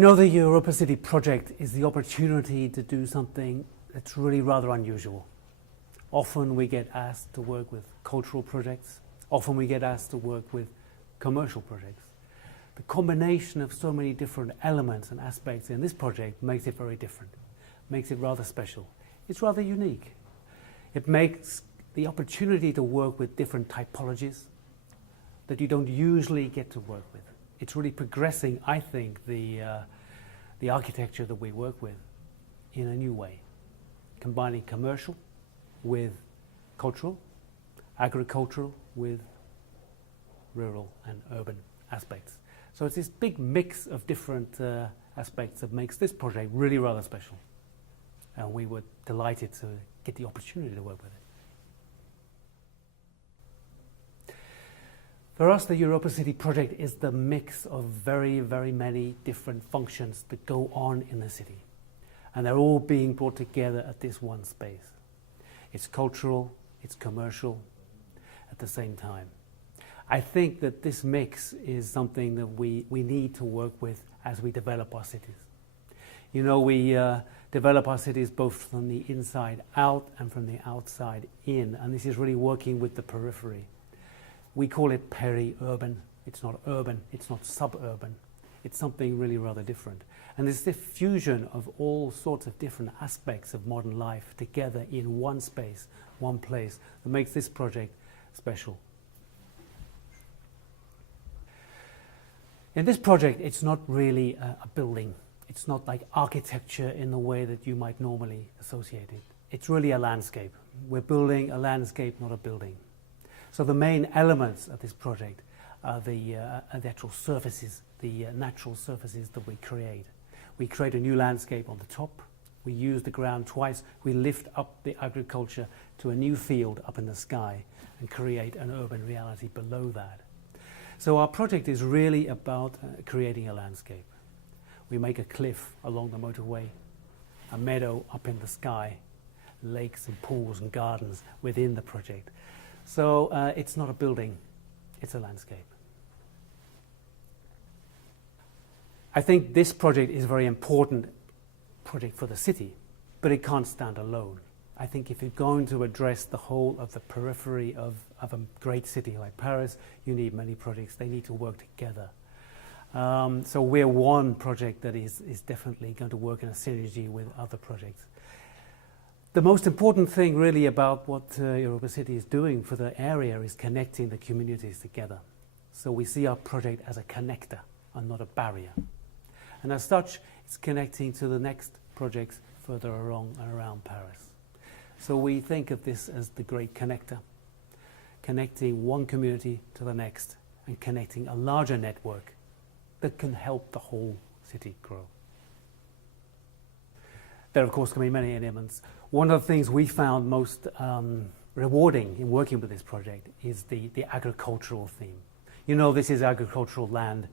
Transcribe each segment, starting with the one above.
You know, the EuropaCity project is the opportunity to do something that's really rather unusual. Often we get asked to work with cultural projects. Often we get asked to work with commercial projects. The combination of so many different elements and aspects in this project makes it very different, makes it rather special. It's rather unique. It makes the opportunity to work with different typologies that you don't usually get to work with. It's really progressing, I think, the architecture that we work with in a new way, combining commercial with cultural, agricultural with rural and urban aspects. So it's this big mix of different aspects that makes this project really rather special. And we were delighted to get the opportunity to work with it. For us, the EuropaCity project is the mix of very, very many different functions that go on in the city. And they're all being brought together at this one space. It's cultural, it's commercial at the same time. I think that this mix is something that we need to work with as we develop our cities. You know, we develop our cities both from the inside out and from the outside in, and this is really working with the periphery. We call it peri-urban. It's not urban, it's not suburban. It's something really rather different. And it's the fusion of all sorts of different aspects of modern life together in one space, one place, that makes this project special. In this project, it's not really a building. It's not like architecture in the way that you might normally associate it. It's really a landscape. We're building a landscape, not a building. So the main elements of this project are the actual surfaces, the natural surfaces that we create. We create a new landscape on the top. We use the ground twice. We lift up the agriculture to a new field up in the sky and create an urban reality below that. So our project is really about creating a landscape. We make a cliff along the motorway, a meadow up in the sky, lakes and pools and gardens within the project. So it's not a building, it's a landscape. I think this project is a very important project for the city, but it can't stand alone. I think if you're going to address the whole of the periphery of a great city like Paris, you need many projects. They need to work together. So we're one project that is definitely going to work in a synergy with other projects. The most important thing really about what EuropaCity is doing for the area is connecting the communities together. So we see our project as a connector and not a barrier. And as such, it's connecting to the next projects further along and around Paris. So we think of this as the great connector, connecting one community to the next and connecting a larger network that can help the whole city grow. There, of course, can be many elements. One of the things we found most rewarding in working with this project is the agricultural theme. You know, this is agricultural land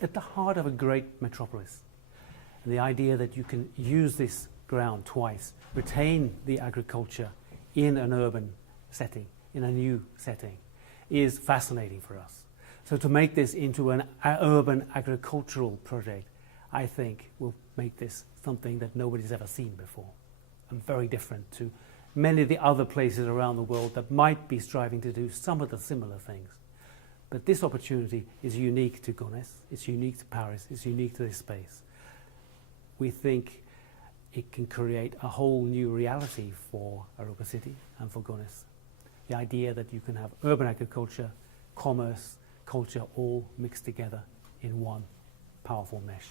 at the heart of a great metropolis. And the idea that you can use this ground twice, retain the agriculture in an urban setting, in a new setting, is fascinating for us. So to make this into an urban agricultural project, I think will make this something that nobody's ever seen before and very different to many of the other places around the world that might be striving to do some of the similar things. But this opportunity is unique to Gonesse, it's unique to Paris, it's unique to this space. We think it can create a whole new reality for EuropaCity and for Gonesse. The idea that you can have urban agriculture, commerce, culture all mixed together in one powerful mesh.